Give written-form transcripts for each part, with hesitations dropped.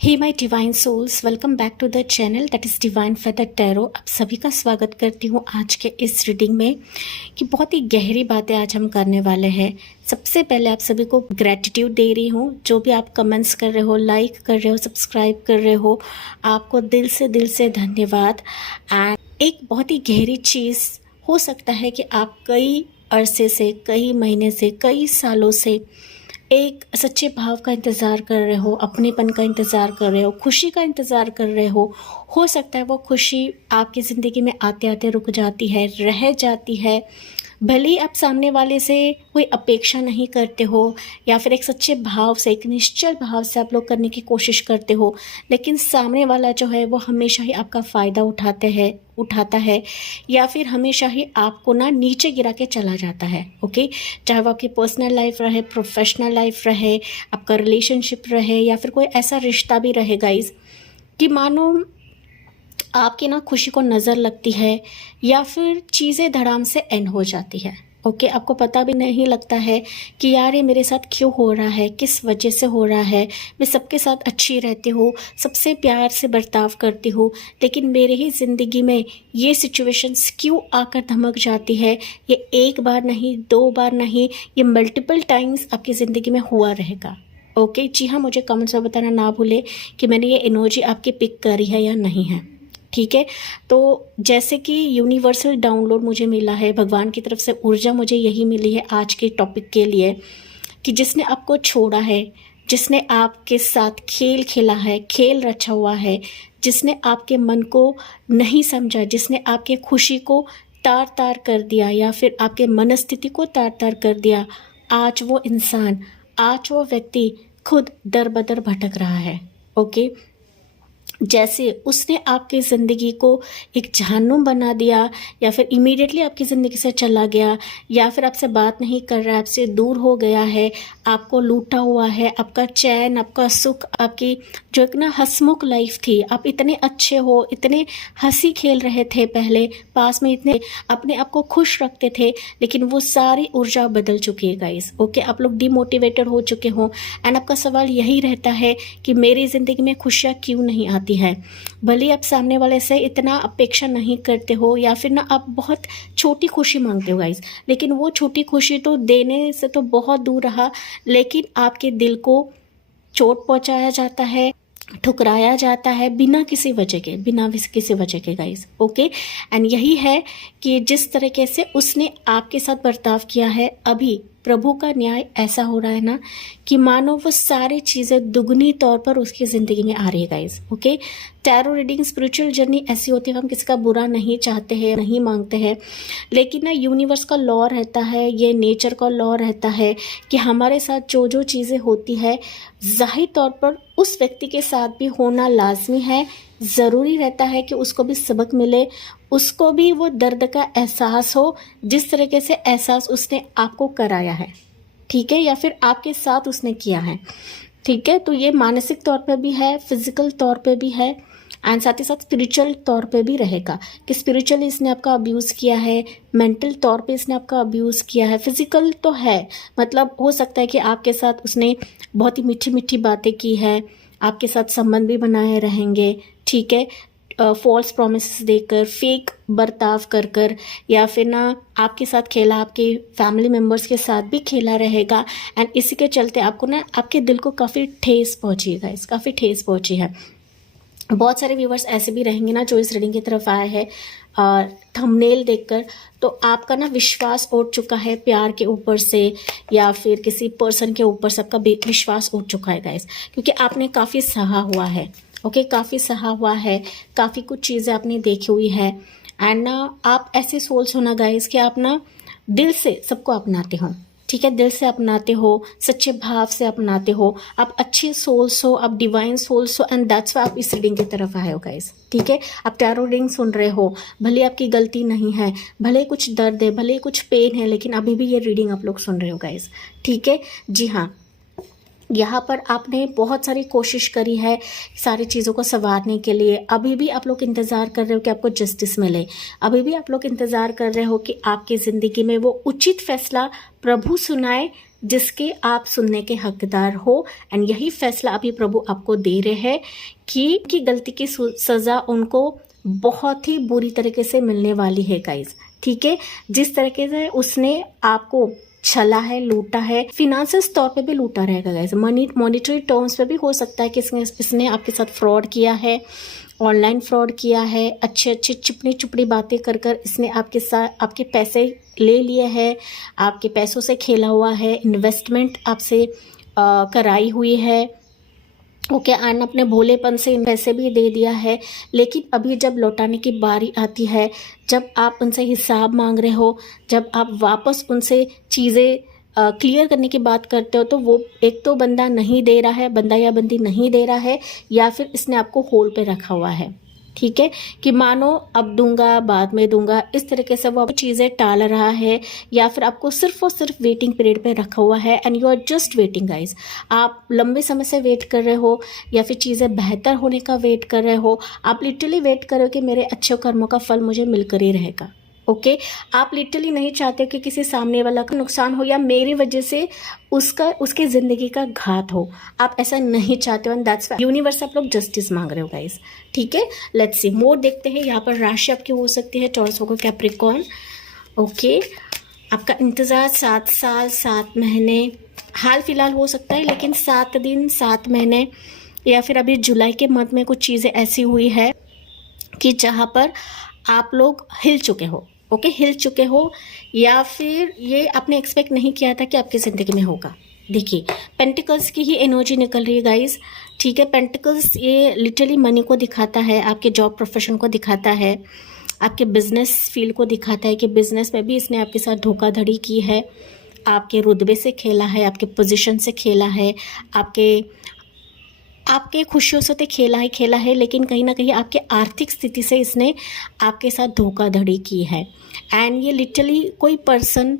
Hey my divine souls, welcome back to the channel that is divine feather tarot. आप सभी का स्वागत करती हूँ आज के इस रीडिंग में कि बहुत ही गहरी बातें आज हम करने वाले हैं। सबसे पहले आप सभी को ग्रैटिट्यूड दे रही हूँ, जो भी आप कमेंट्स कर रहे हो, लाइक कर रहे हो, सब्सक्राइब कर रहे हो, आपको दिल से धन्यवाद। एंड एक बहुत ही गहरी चीज़ हो सकता है कि आप कई अरसे से, कई महीने से, कई सालों से एक सच्चे भाव का इंतज़ार कर रहे हो, अपनेपन का इंतज़ार कर रहे हो, खुशी का इंतज़ार कर रहे हो सकता है वो खुशी आपकी ज़िंदगी में आते आते रुक जाती है, रह जाती है। भले ही आप सामने वाले से कोई अपेक्षा नहीं करते हो या फिर एक सच्चे भाव से, एक निश्चल भाव से आप लोग करने की कोशिश करते हो, लेकिन सामने वाला जो है वो हमेशा ही आपका फ़ायदा उठाता है या फिर हमेशा ही आपको ना नीचे गिरा के चला जाता है। ओके, चाहे वो आपकी पर्सनल लाइफ रहे, प्रोफेशनल लाइफ रहे, आपका रिलेशनशिप रहे या फिर कोई ऐसा रिश्ता भी रहे गाइस कि मानो आपकी ना खुशी को नज़र लगती है या फिर चीज़ें धड़ाम से एंड हो जाती है। ओके, आपको पता भी नहीं लगता है कि यार ये मेरे साथ क्यों हो रहा है, किस वजह से हो रहा है। मैं सबके साथ अच्छी रहती हूँ, सबसे प्यार से बर्ताव करती हूँ, लेकिन मेरे ही ज़िंदगी में ये सिचुएशंस क्यों आकर धमक जाती है। ये एक बार नहीं, दो बार नहीं, ये मल्टीपल टाइम्स आपकी ज़िंदगी में हुआ रहेगा। ओके जी हाँ, मुझे कमेंट्स में बताना ना भूले कि मैंने ये एनर्जी आपकी पिक करी है या नहीं है। ठीक है, तो जैसे कि यूनिवर्सल डाउनलोड मुझे मिला है, भगवान की तरफ से ऊर्जा मुझे यही मिली है आज के टॉपिक के लिए कि जिसने आपको छोड़ा है, जिसने आपके साथ खेल खेला है, खेल रचा हुआ है, जिसने आपके मन को नहीं समझा, जिसने आपके खुशी को तार तार कर दिया या फिर आपके मनस्थिति को तार तार कर दिया, आज वो इंसान, आज वो व्यक्ति खुद दर बदर भटक रहा है। ओके, जैसे उसने आपकी ज़िंदगी को एक जहन्नुम बना दिया या फिर इमीडिएटली आपकी ज़िंदगी से चला गया या फिर आपसे बात नहीं कर रहा है, आपसे दूर हो गया है, आपको लूटा हुआ है, आपका चैन, आपका सुख, आपकी जो एक ना हंसमुख लाइफ थी, आप इतने अच्छे हो, इतने हंसी खेल रहे थे, पहले पास में इतने अपने आप को खुश रखते थे, लेकिन वो सारी ऊर्जा बदल चुकी है गाइस। ओके, आप लोग डिमोटिवेटेड हो चुके हो एंड आपका सवाल यही रहता है कि मेरी ज़िंदगी में खुशियाँ क्यों नहीं आती है। भले आप सामने वाले से इतना अपेक्षा नहीं करते हो या फिर ना आप बहुत छोटी खुशी मांगते हो गाइस, लेकिन वो छोटी खुशी तो देने से तो बहुत दूर रहा, लेकिन आपके दिल को चोट पहुंचाया जाता है, ठुकराया जाता है बिना किसी वजह के गाइस। ओके, एंड यही है कि जिस तरीके से उसने आपके साथ बर्ताव किया है, अभी प्रभु का न्याय ऐसा हो रहा है ना कि मानो वो सारी चीज़ें दुगनी तौर पर उसकी ज़िंदगी में आ रही है guys. Okay, tarot reading, spiritual journey ऐसी होती है, हम किसी का बुरा नहीं चाहते हैं, नहीं मांगते हैं, लेकिन ना यूनिवर्स का लॉ रहता है, ये नेचर का लॉ रहता है कि हमारे साथ जो जो चीज़ें होती है ज़ाहिर तौर पर उस व्यक्ति के साथ भी होना लाजमी है, ज़रूरी रहता है कि उसको भी सबक मिले, उसको भी वो दर्द का एहसास हो जिस तरीके से एहसास उसने आपको कराया है। ठीक है, या फिर आपके साथ उसने किया है। ठीक है, तो ये मानसिक तौर पे भी है, फिजिकल तौर पे भी है एंड साथ ही साथ स्पिरिचुअल तौर पे भी रहेगा कि स्पिरिचुअली इसने आपका अब्यूज़ किया है, मेंटल तौर पे इसने आपका अब्यूज़ किया है, फिजिकल तो है, मतलब हो सकता है कि आपके साथ उसने बहुत ही मीठी मीठी बातें की है, आपके साथ संबंध भी बनाए रहेंगे। ठीक है, फॉल्स प्रोमिस देकर, फेक बर्ताव कर या फिर ना आपके साथ खेला, आपके फैमिली मेम्बर्स के साथ भी खेला रहेगा एंड इसी के चलते आपको ना आपके दिल को काफ़ी ठेस पहुंची है गाइस, काफ़ी ठेस पहुंची है। बहुत सारे व्यूवर्स ऐसे भी रहेंगे ना जो इस रीडिंग की तरफ आए हैं थंबनेल देखकर, तो आपका ना विश्वास उठ चुका है प्यार के ऊपर से या फिर किसी पर्सन के ऊपर से आपका विश्वास उठ चुका है गाइस, क्योंकि आपने काफ़ी सहा हुआ है। ओके, काफ़ी सहा हुआ है, काफ़ी कुछ चीज़ें आपने देखी हुई है एंड ना आप ऐसे सोल्स हो ना गाइस कि आप ना दिल से सबको अपनाते हो। ठीक है, दिल से अपनाते हो, सच्चे भाव से अपनाते हो, आप अच्छे सोल्स हो, आप डिवाइन सोल्स हो एंड दैट्स वाई आप इस रीडिंग की तरफ आए हो गाइस। ठीक है, आप टैरो रीडिंग सुन रहे हो, भले आपकी गलती नहीं है, भले कुछ दर्द है, भले कुछ पेन है, लेकिन अभी भी ये रीडिंग आप लोग सुन रहे हो गाइस। ठीक है जी हाँ, यहाँ पर आपने बहुत सारी कोशिश करी है सारी चीज़ों को संवारने के लिए, अभी भी आप लोग इंतज़ार कर रहे हो कि आपको जस्टिस मिले, अभी भी आप लोग इंतज़ार कर रहे हो कि आपकी ज़िंदगी में वो उचित फैसला प्रभु सुनाए जिसके आप सुनने के हकदार हो। एंड यही फैसला अभी प्रभु आपको दे रहे हैं कि गलती की सज़ा उनको बहुत ही बुरी तरीके से मिलने वाली है गाइज। ठीक है, जिस तरीके से उसने आपको छला है, लूटा है, फिनेंशियल तौर पे भी लूटा रहेगा गाइस, मॉनिटरी टर्म्स पे भी हो सकता है कि इसने आपके साथ फ्रॉड किया है, ऑनलाइन फ्रॉड किया है, अच्छे चिपड़ी चुपड़ी बातें कर इसने आपके साथ आपके पैसे ले लिए हैं, आपके पैसों से खेला हुआ है, इन्वेस्टमेंट आपसे कराई हुई है। ओके, एंड अपने भोलेपन से पैसे भी दे दिया है। लेकिन अभी जब लौटाने की बारी आती है, जब आप उनसे हिसाब मांग रहे हो, जब आप वापस उनसे चीज़ें क्लियर करने की बात करते हो, तो वो एक तो बंदा नहीं दे रहा है, बंदा या बंदी नहीं दे रहा है, या फिर इसने आपको होल्ड पे रखा हुआ है। ठीक है, कि मानो अब दूंगा, बाद में दूंगा, इस तरीके से वो चीज़ें टाल रहा है, या फिर आपको सिर्फ और सिर्फ वेटिंग पीरियड पे रखा हुआ है। And you are just waiting guys. आप लंबे समय से वेट कर रहे हो, या फिर चीज़ें बेहतर होने का वेट कर रहे हो। आप लिटरली वेट कर रहे हो कि मेरे अच्छे कर्मों का फल मुझे मिलकर ही रहेगा। ओके, आप लिटरली नहीं चाहते कि किसी सामने वाला का नुकसान हो, या मेरी वजह से उसके ज़िंदगी का घात हो। आप ऐसा नहीं चाहते हो, एंड दैट्स व्हाई यूनिवर्स आप लोग जस्टिस मांग रहे हो गाइस। ठीक है, लेट्स सी मोर देखते हैं। यहाँ पर राशि आपकी हो सकती है टॉरस, वर्गो, कैप्रिकॉर्न। ओके, आपका इंतज़ार 7 साल 7 महीने हाल फिलहाल हो सकता है, लेकिन 7 दिन 7 महीने, या फिर अभी जुलाई के मंथ में कुछ चीज़ें ऐसी हुई है कि जहाँ पर आप लोग हिल चुके हो। ओके, हिल चुके हो, या फिर ये आपने एक्सपेक्ट नहीं किया था कि आपकी ज़िंदगी में होगा। देखिए, पेंटिकल्स की ही एनर्जी निकल रही है गाइस। ठीक है, पेंटिकल्स ये लिटरली मनी को दिखाता है, आपके जॉब प्रोफेशन को दिखाता है, आपके बिजनेस फील्ड को दिखाता है कि बिजनेस में भी इसने आपके साथ धोखाधड़ी की है, आपके रुतबे से खेला है, आपके पोजीशन से खेला है, आपके खुशियों से तो खेला है, लेकिन कहीं ना कहीं आपके आर्थिक स्थिति से इसने आपके साथ धोखाधड़ी की है। एंड ये लिटरली कोई पर्सन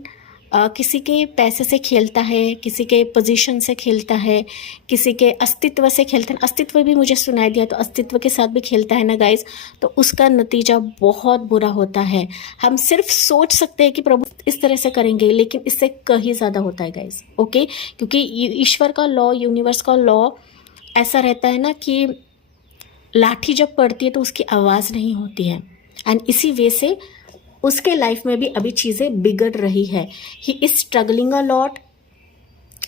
किसी के पैसे से खेलता है, किसी के पोजीशन से खेलता है, किसी के अस्तित्व से खेलता है। अस्तित्व भी मुझे सुनाई दिया, तो अस्तित्व के साथ भी खेलता है ना गाइस, तो उसका नतीजा बहुत बुरा होता है। हम सिर्फ सोच सकते हैं कि प्रभु इस तरह से करेंगे, लेकिन इससे कहीं ज़्यादा होता है गाइस। ओके, क्योंकि ईश्वर का लॉ, यूनिवर्स का लॉ ऐसा रहता है ना कि लाठी जब पड़ती है तो उसकी आवाज़ नहीं होती है, एंड इसी वे से उसके लाइफ में भी अभी चीज़ें बिगड़ रही है। He is struggling a lot,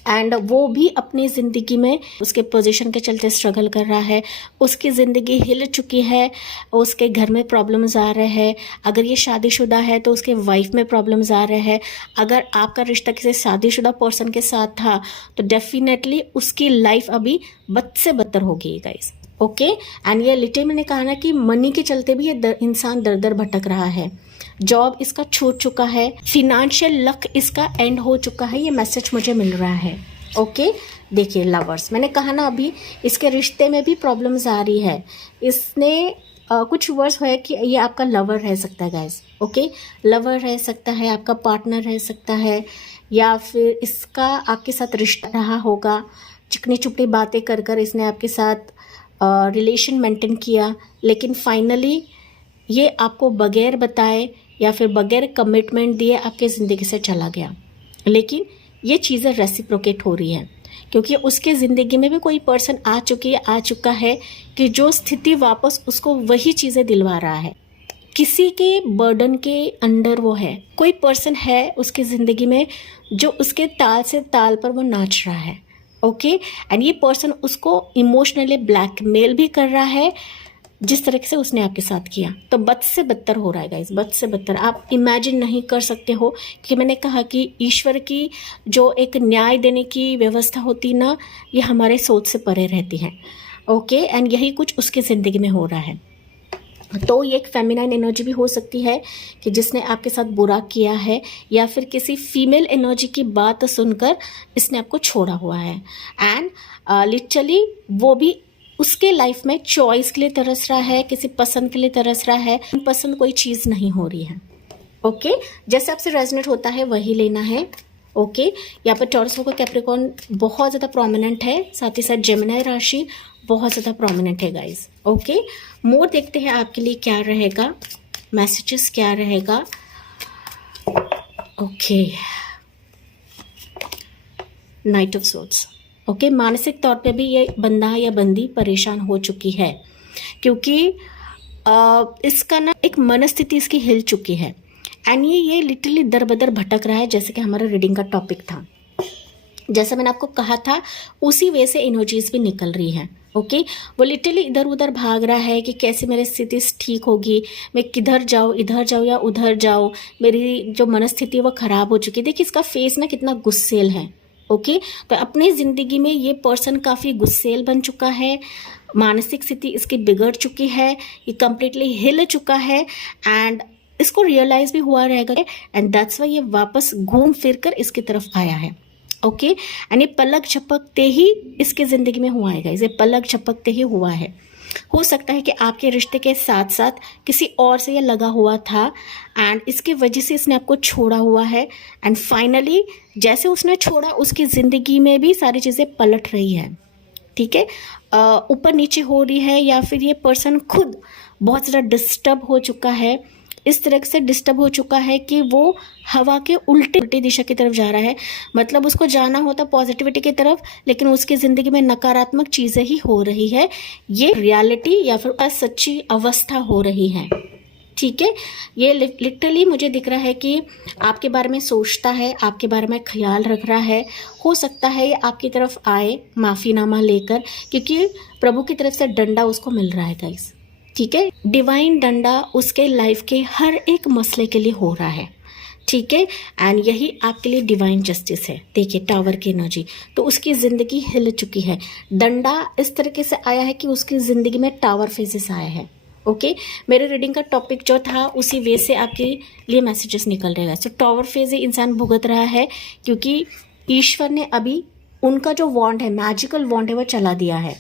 and वो भी अपनी ज़िंदगी में उसके पोजीशन के चलते स्ट्रगल कर रहा है। उसकी ज़िंदगी हिल चुकी है, उसके घर में प्रॉब्लम्स आ रहे हैं। अगर ये शादीशुदा है तो उसके वाइफ में प्रॉब्लम्स आ रहे हैं। अगर आपका रिश्ता किसी शादीशुदा पर्सन के साथ था तो डेफिनेटली उसकी लाइफ अभी बद से बदतर होगी गाइस। ओके, एंड ये लिटरली मैंने कहा ना कि मनी के चलते भी ये इंसान दर दर भटक रहा है। जॉब इसका छूट चुका है, फिनेंशियल लक इसका एंड हो चुका है, ये मैसेज मुझे मिल रहा है। ओके, देखिए लवर्स, मैंने कहा ना अभी इसके रिश्ते में भी प्रॉब्लम्स आ रही है। इसने कुछ वर्ड्स है कि ये आपका लवर रह सकता है गाइस। ओके, लवर रह सकता है, आपका पार्टनर रह सकता है, या फिर इसका आपके साथ रिश्ता रहा होगा। चिकनी चुपड़ी बातें कर इसने आपके साथ रिलेशन मेंटेन किया, लेकिन फाइनली ये आपको बगैर बताए या फिर बगैर कमिटमेंट दिए आपके ज़िंदगी से चला गया। लेकिन ये चीज़ें रेसिप्रोकेट हो रही हैं, क्योंकि उसके ज़िंदगी में भी कोई पर्सन आ चुका है कि जो स्थिति वापस उसको वही चीज़ें दिलवा रहा है। किसी के बर्डन के अंडर वो है, कोई पर्सन है उसकी ज़िंदगी में जो उसके ताल से ताल पर वो नाच रहा है। ओके, एंड ये पर्सन उसको इमोशनली ब्लैकमेल भी कर रहा है, जिस तरह से उसने आपके साथ किया। तो बद से बदतर हो रहा है गाइस, बद से बदतर। आप इमेजिन नहीं कर सकते हो कि मैंने कहा कि ईश्वर की जो एक न्याय देने की व्यवस्था होती ना, ये हमारे सोच से परे रहती है। ओके, एंड यही कुछ उसकी ज़िंदगी में हो रहा है। तो ये एक फेमिनाइन एनर्जी भी हो सकती है कि जिसने आपके साथ बुरा किया है, या फिर किसी फीमेल एनर्जी की बात सुनकर इसने आपको छोड़ा हुआ है। एंड लिटरली वो भी उसके लाइफ में चॉइस के लिए तरस रहा है, किसी पसंद के लिए तरस रहा है। पसंद कोई चीज़ नहीं हो रही है। ओके, जैसे आपसे रेजोनेट होता है वही लेना है। ओके, यहाँ पर टॉरस वर्गो कैप्रिकॉर्न बहुत ज़्यादा प्रोमिनेंट है, साथ ही साथ जेमिनी राशि बहुत ज़्यादा प्रोमिनेंट है गाइस। ओके, मोर देखते हैं आपके लिए क्या रहेगा, मैसेजेस क्या रहेगा। Okay, night of swords. Okay, मानसिक तौर पे भी ये बंदा या बंदी परेशान हो चुकी है, क्योंकि इसका ना एक मनस्थिति इसकी हिल चुकी है, एंड ये लिटरली दर बदर भटक रहा है, जैसे कि हमारा रीडिंग का टॉपिक था। जैसा मैंने आपको कहा था उसी वे से एनर्जीज भी निकल रही हैं। ओके, वो लिटरली इधर उधर भाग रहा है कि कैसे मेरी स्थिति ठीक होगी, मैं किधर जाऊँ, इधर जाऊँ या उधर जाऊँ, मेरी जो मनस्थिति है वो खराब हो चुकी है। देखिए इसका फेस ना कितना गुस्सेल है। ओके, तो अपनी ज़िंदगी में ये पर्सन काफ़ी गुस्सेल बन चुका है, मानसिक स्थिति इसकी बिगड़ चुकी है, ये कम्प्लीटली हिल चुका है, एंड इसको रियलाइज़ भी हुआ रहेगा, एंड दैट्स वाई ये वापस घूम फिर कर इसकी तरफ आया है। ओके, एंड ये पलक झपकते ही इसके ज़िंदगी में हुआ है गाइस, ये पलक झपकते ही हुआ है। हो सकता है कि आपके रिश्ते के साथ साथ किसी और से ये लगा हुआ था, एंड इसकी वजह से इसने आपको छोड़ा हुआ है, एंड फाइनली जैसे उसने छोड़ा उसकी ज़िंदगी में भी सारी चीज़ें पलट रही है। ठीक है, ऊपर नीचे हो रही है, या फिर ये पर्सन खुद बहुत ज़्यादा डिस्टर्ब हो चुका है, इस तरह से डिस्टर्ब हो चुका है कि वो हवा के उल्टी दिशा की तरफ जा रहा है। मतलब उसको जाना होता पॉजिटिविटी की तरफ, लेकिन उसकी ज़िंदगी में नकारात्मक चीज़ें ही हो रही है। ये रियलिटी या फिर असच्ची अवस्था हो रही है। ठीक है, ये लिटरली मुझे दिख रहा है कि आपके बारे में सोचता है, आपके बारे में ख्याल रख रहा है। हो सकता है ये आपकी तरफ आए माफ़ीनामा लेकर, क्योंकि प्रभु की तरफ से डंडा उसको मिल रहा है गाइस। ठीक है, डिवाइन डंडा उसके लाइफ के हर एक मसले के लिए हो रहा है। ठीक है, एंड यही आपके लिए डिवाइन जस्टिस है। देखिए टावर की एनर्जी, तो उसकी ज़िंदगी हिल चुकी है। डंडा इस तरीके से आया है कि उसकी ज़िंदगी में टावर फेजेस आया है। ओके, मेरे रीडिंग का टॉपिक जो था उसी वे से आपके लिए मैसेजेस निकल रहे हैं। तो टावर फेज इंसान भुगत रहा है, क्योंकि ईश्वर ने अभी उनका जो वॉन्ड है, मैजिकल वॉन्ड है, वो चला दिया है।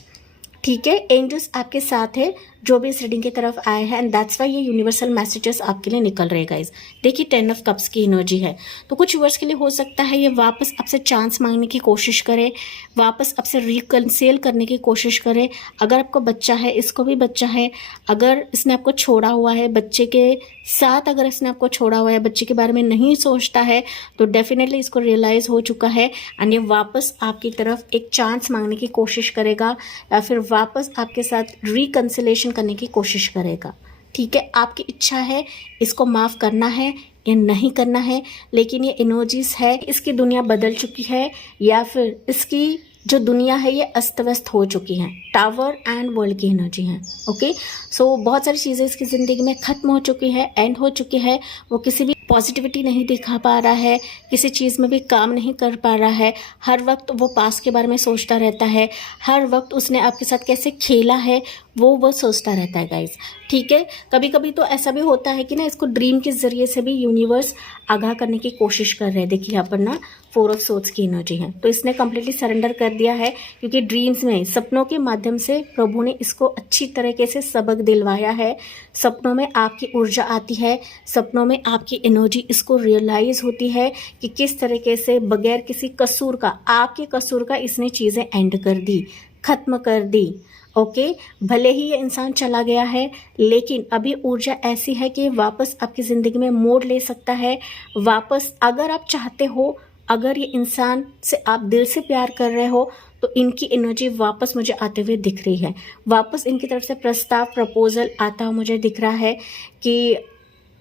ठीक है, एंजल्स आपके साथ है जो भी इस रीडिंग की तरफ आए हैं, एंड दैट्स वाई ये यूनिवर्सल मैसेजेस आपके लिए निकल रहे गाइस। देखिए 10 ऑफ कप्स की एनर्जी है, तो कुछ वर्ष के लिए हो सकता है ये वापस आपसे चांस मांगने की कोशिश करे, वापस आपसे रिकंसिल करने की कोशिश करे। अगर आपको बच्चा है, इसको भी बच्चा है, अगर इसने आपको छोड़ा हुआ है, बच्चे के साथ अगर इसने आपको छोड़ा हुआ है, बच्चे के बारे में नहीं सोचता है, तो डेफिनेटली इसको रियलाइज़ हो चुका है, एंड ये वापस आपकी तरफ एक चांस मांगने की कोशिश करेगा, या फिर वापस आपके साथ रिकंसिलेशन करने की कोशिश करेगा। ठीक है, आपकी इच्छा है इसको माफ़ करना है या नहीं करना है, लेकिन ये एनर्जीज है, इसकी दुनिया बदल चुकी है, या फिर इसकी जो दुनिया है ये अस्त व्यस्त हो चुकी है। टावर एंड वर्ल्ड की एनर्जी है। ओके, सो बहुत सारी चीज़ें इसकी ज़िंदगी में ख़त्म हो चुकी है, एंड हो चुकी है। वो किसी भी पॉजिटिविटी नहीं दिखा पा रहा है, किसी चीज़ में भी काम नहीं कर पा रहा है, हर वक्त वो पास्ट के बारे में सोचता रहता है, हर वक्त उसने आपके साथ कैसे खेला है वो सोचता रहता है गाइज। ठीक है, कभी कभी तो ऐसा भी होता है कि ना इसको ड्रीम के ज़रिए से भी यूनिवर्स आगाह करने की कोशिश कर रहे हैं। देखिए यहाँ पर ना 4 ऑफ सोर्ड्स की एनर्जी है, तो इसने कम्प्लीटली सरेंडर कर दिया है, क्योंकि ड्रीम्स में सपनों के माध्यम से प्रभु ने इसको अच्छी तरीके से सबक दिलवाया है। सपनों में आपकी ऊर्जा आती है, सपनों में आपकी एनर्जी इसको रियलाइज होती है कि किस तरीके से बगैर किसी कसूर का, आपके कसूर का इसने चीज़ें एंड कर दी, ख़त्म कर दी। ओके, भले ही ये इंसान चला गया है, लेकिन अभी ऊर्जा ऐसी है कि वापस आपकी ज़िंदगी में मोड़ ले सकता है। वापस अगर आप चाहते हो, अगर ये इंसान से आप दिल से प्यार कर रहे हो, तो इनकी एनर्जी वापस मुझे आते हुए दिख रही है। वापस इनकी तरफ से प्रस्ताव, प्रपोजल आता हुआ मुझे दिख रहा है कि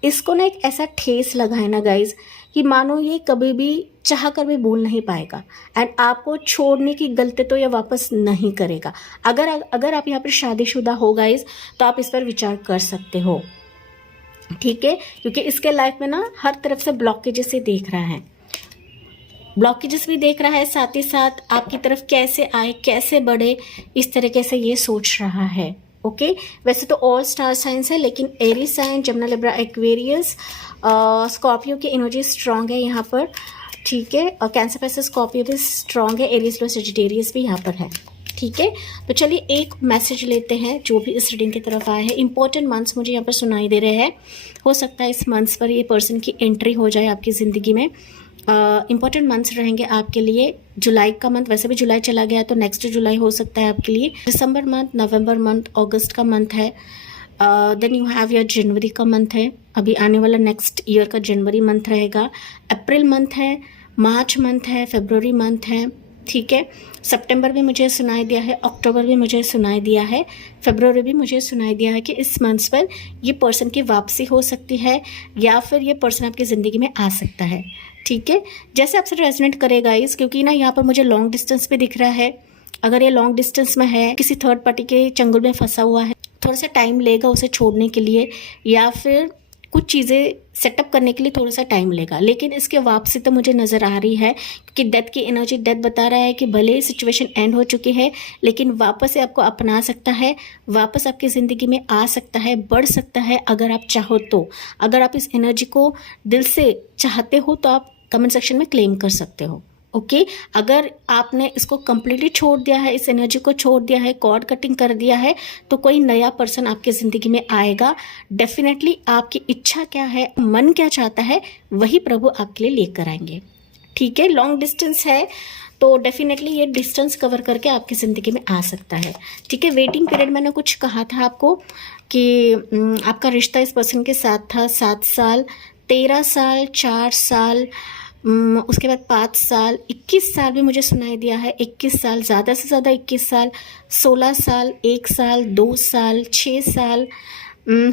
इसको ना एक ऐसा ठेस लगा है ना गाइज, कि मानो ये कभी भी चाह कर भी भूल नहीं पाएगा, एंड आपको छोड़ने की गलती तो ये वापस नहीं करेगा। अगर आप यहाँ पर शादीशुदा हो गाइज, तो आप इस पर विचार कर सकते हो। ठीक है, क्योंकि इसके लाइफ में ना हर तरफ से ब्लॉकेजेस से देख रहा है, ब्लॉकेजेस भी देख रहा है, साथ ही साथ आपकी तरफ कैसे आए, कैसे बढ़े, इस तरीके से ये सोच रहा है। ओके, वैसे तो ऑल स्टार साइंस है, लेकिन Aries sign, Gemini, Libra, Aquarius, Scorpio की एनर्जी स्ट्रांग है यहाँ पर। ठीक है, और कैंसर पैसे स्कॉर्पियो भी स्ट्रांग है, एरीज लो सेजिटेरियस भी यहाँ पर है। ठीक है, तो चलिए एक मैसेज लेते हैं जो भी इस रीडिंग की तरफ आए हैं। इंपॉर्टेंट मंथ्स मुझे यहाँ पर सुनाई दे रहे हैं, हो सकता है इस मंथ्स पर ये पर्सन की एंट्री हो जाए आपकी ज़िंदगी में। इंपॉर्टेंट मंथ्स रहेंगे आपके लिए। जुलाई का मंथ, वैसे भी जुलाई चला गया तो नेक्स्ट जुलाई हो सकता है आपके लिए। दिसंबर मंथ, नवंबर मंथ, अगस्त का मंथ है, देन यू हैव योर जनवरी का मंथ है, अभी आने वाला नेक्स्ट ईयर का जनवरी मंथ रहेगा। अप्रैल मंथ है, मार्च मंथ है, फरवरी मंथ है, ठीक है, सितंबर भी मुझे सुनाई दिया है, अक्टूबर भी मुझे सुनाई दिया है, फरवरी भी मुझे सुनाई दिया है कि इस मंथ्स पर ये पर्सन की वापसी हो सकती है या फिर ये पर्सन आपकी ज़िंदगी में आ सकता है। ठीक है, जैसे आपसे रेजोनेट करेगा इस, क्योंकि ना यहाँ पर मुझे लॉन्ग डिस्टेंस भी दिख रहा है। अगर ये लॉन्ग डिस्टेंस में है, किसी थर्ड पार्टी के चंगुल में फंसा हुआ है, थोड़ा सा टाइम लेगा उसे छोड़ने के लिए, या फिर कुछ चीज़ें सेटअप करने के लिए थोड़ा सा टाइम लेगा, लेकिन इसके वापसी तो मुझे नज़र आ रही है कि डेथ की एनर्जी, डेथ बता रहा है कि भले ही सिचुएशन एंड हो चुकी है लेकिन वापस से आपको अपना सकता है, वापस आपकी ज़िंदगी में आ सकता है, बढ़ सकता है अगर आप चाहो तो। अगर आप इस एनर्जी को दिल से चाहते हो तो आप कमेंट सेक्शन में क्लेम कर सकते हो। ओके, अगर आपने इसको कम्प्लीटली छोड़ दिया है, इस एनर्जी को छोड़ दिया है, कॉर्ड कटिंग कर दिया है, तो कोई नया पर्सन आपकी ज़िंदगी में आएगा। डेफिनेटली आपकी इच्छा क्या है, मन क्या चाहता है, वही प्रभु आपके लिए लेकर आएंगे। ठीक है, लॉन्ग डिस्टेंस है तो डेफिनेटली ये डिस्टेंस कवर करके आपकी ज़िंदगी में आ सकता है। ठीक है, वेटिंग पीरियड मैंने कुछ कहा था आपको कि आपका रिश्ता इस पर्सन के साथ था 7 साल, 13 साल, 4 साल, उसके बाद 5 साल, 21 साल भी मुझे सुनाई दिया है। 21 साल, ज़्यादा से ज़्यादा 21 साल, 16 साल, 1 साल, 2 साल, 6 साल,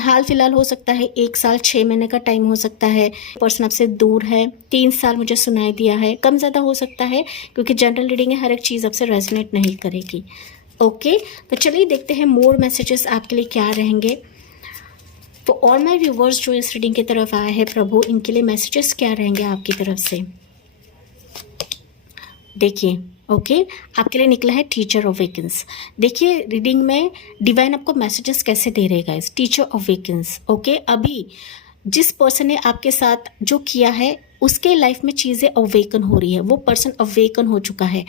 हाल फिलहाल हो सकता है 1 साल 6 महीने का टाइम हो सकता है। पर्सन आपसे दूर है, 3 साल मुझे सुनाई दिया है। कम ज़्यादा हो सकता है क्योंकि जनरल रीडिंग है, हर एक चीज़ आपसे रेजोनेट नहीं करेगी। ओके, तो चलिए देखते हैं मोर मैसेजेस आपके लिए क्या रहेंगे। तो ऑल माय व्यूवर्स जो इस रीडिंग की तरफ आए हैं प्रभु, इनके लिए मैसेजेस क्या रहेंगे आपकी तरफ से। देखिए, ओके, आपके लिए निकला है टीचर ऑफ वेकेंस। देखिए रीडिंग में डिवाइन आपको मैसेजेस कैसे दे रहेगा इस टीचर ऑफ वेकेंस। ओके, अभी जिस पर्सन ने आपके साथ जो किया है उसके लाइफ में चीज़ें अवेकन हो रही है, वो पर्सन अवेकन हो चुका है,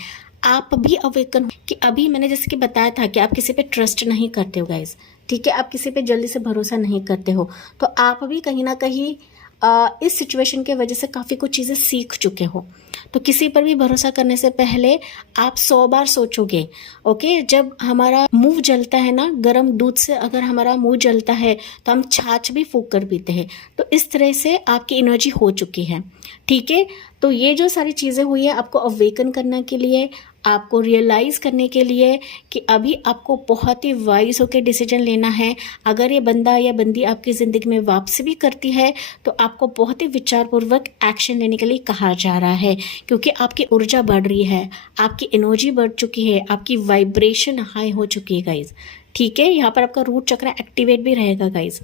आप भी अवेकन कि अभी मैंने जैसे कि बताया था कि आप किसी पे ट्रस्ट नहीं करते हो गाइज। ठीक है, आप किसी पे जल्दी से भरोसा नहीं करते हो, तो आप भी कहीं ना कहीं इस सिचुएशन के वजह से काफ़ी कुछ चीज़ें सीख चुके हो। तो किसी पर भी भरोसा करने से पहले आप 100 बार सोचोगे। ओके, जब हमारा मुंह जलता है ना, गर्म दूध से अगर हमारा मुंह जलता है तो हम छाछ भी फूंक कर पीते हैं। तो इस तरह से आपकी एनर्जी हो चुकी है। ठीक है, तो ये जो सारी चीज़ें हुई है आपको अवेकन करने के लिए, आपको रियलाइज करने के लिए कि अभी आपको बहुत ही वाइज होकर डिसीजन लेना है। अगर ये बंदा या बंदी आपकी ज़िंदगी में वापसी भी करती है तो आपको बहुत ही विचारपूर्वक एक्शन लेने के लिए कहा जा रहा है, क्योंकि आपकी ऊर्जा बढ़ रही है, आपकी एनर्जी बढ़ चुकी है, आपकी वाइब्रेशन हाई हो चुकी है गाइज। ठीक है, यहाँ पर आपका रूट चक्र एक्टिवेट भी रहेगा गाइज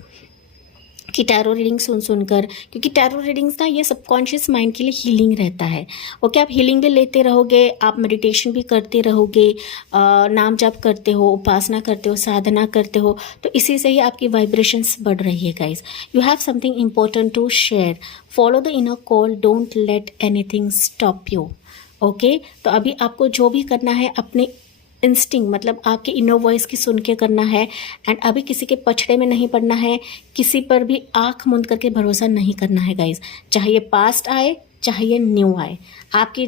कि टैरो रीडिंग सुनकर, क्योंकि टैरो रीडिंग्स ना ये सबकॉन्शियस माइंड के लिए हीलिंग रहता है। ओके, आप हीलिंग भी लेते रहोगे, आप मेडिटेशन भी करते रहोगे, नाम जाप करते हो, उपासना करते हो, साधना करते हो, तो इसी से ही आपकी वाइब्रेशंस बढ़ रही है guys. You have something important to share, follow the inner call, don't let anything stop you. Okay, तो अभी आपको जो भी करना है अपने इंस्टिंक्ट मतलब आपके इनर वॉइस की सुन के करना है, एंड अभी किसी के पछड़े में नहीं पड़ना है, किसी पर भी आंख मूंद करके भरोसा नहीं करना है गाइज। चाहे ये पास्ट आए, चाहे ये न्यू आए, आपके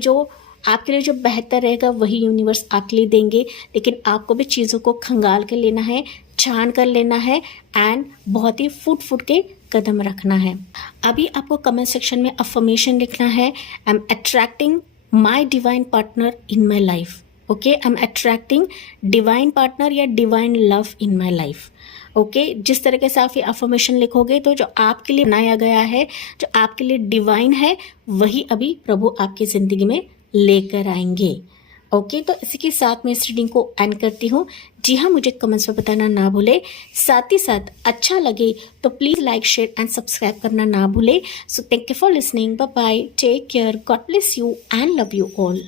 लिए जो बेहतर रहेगा वही यूनिवर्स आपके लिए देंगे, लेकिन आपको भी चीज़ों को खंगाल के लेना है, छान कर लेना है, एंड बहुत ही फुट के कदम रखना है। अभी आपको कमेंट सेक्शन में अफर्मेशन लिखना है, I am attracting my divine partner in my life. Okay, I am attracting divine partner या divine love in my life. Okay, जिस तरीके से आप ये अफर्मेशन लिखोगे तो जो आपके लिए बनाया गया है, जो आपके लिए डिवाइन है, वही अभी प्रभु आपकी ज़िंदगी में लेकर आएंगे। ओके, तो इसी के साथ मैं इस रीडिंग को एंड करती हूँ। जी हाँ, मुझे कमेंट्स में बताना ना भूले, साथ ही साथ अच्छा लगे तो please like, share and subscribe करना ना भूले। So thank you for listening, bye bye, take care, God bless you and love you all.